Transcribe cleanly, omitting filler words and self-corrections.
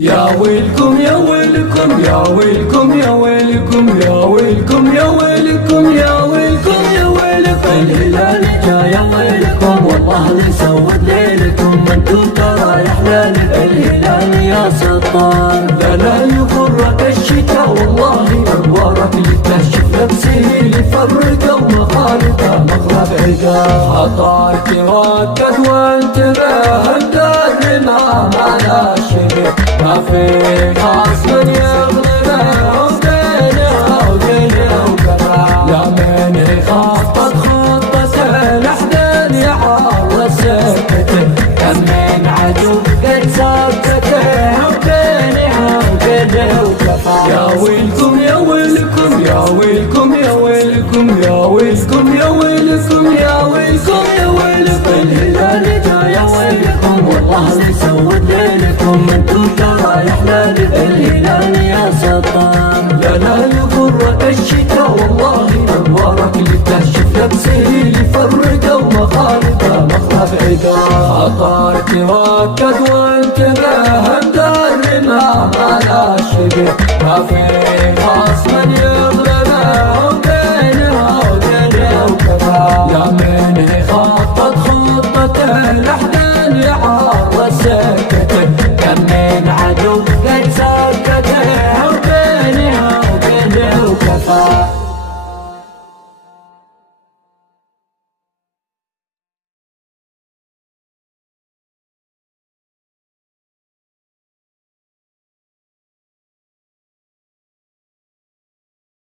يا ويلكم يا ويلكم يا ويلكم يا ويلكم يا ويلكم يا ويلكم يا ويلكم يا ويلكم الهلال جا يا ويلكم والله لسود ليلكم انتم ترى يا حلال الهلال يا سطار لا يغرك الشتاء والله انوارك لتكشف نفسه لفرق ومخالفه مغرب عقاب خطر توكد وانتبه الدار ما لا شبه ما في خاص من يغلبه وبينه وكفاه يا من يخاف قد خطت الاحزان يعرض سكته كم من عدو قد ثبته وبينه وكفاه يا ويلكم يا ويلكم يا ويلكم يا ويلكم يا ويلكم يا ويلكم يا ويلكم يا ويلكم الهلال جا يا ويلكم والله لسود ليلكم انتم ترى يا حلال الهلال يا سطار لا يغرك الشتاء والله انوارك لتكشف نفسه لفرق ومخالفه مخرب عقاب خطر توكد وانتبه الدار ما لا شبه ما في خاص من يغلبه وبينه وكفاه يا من يخاف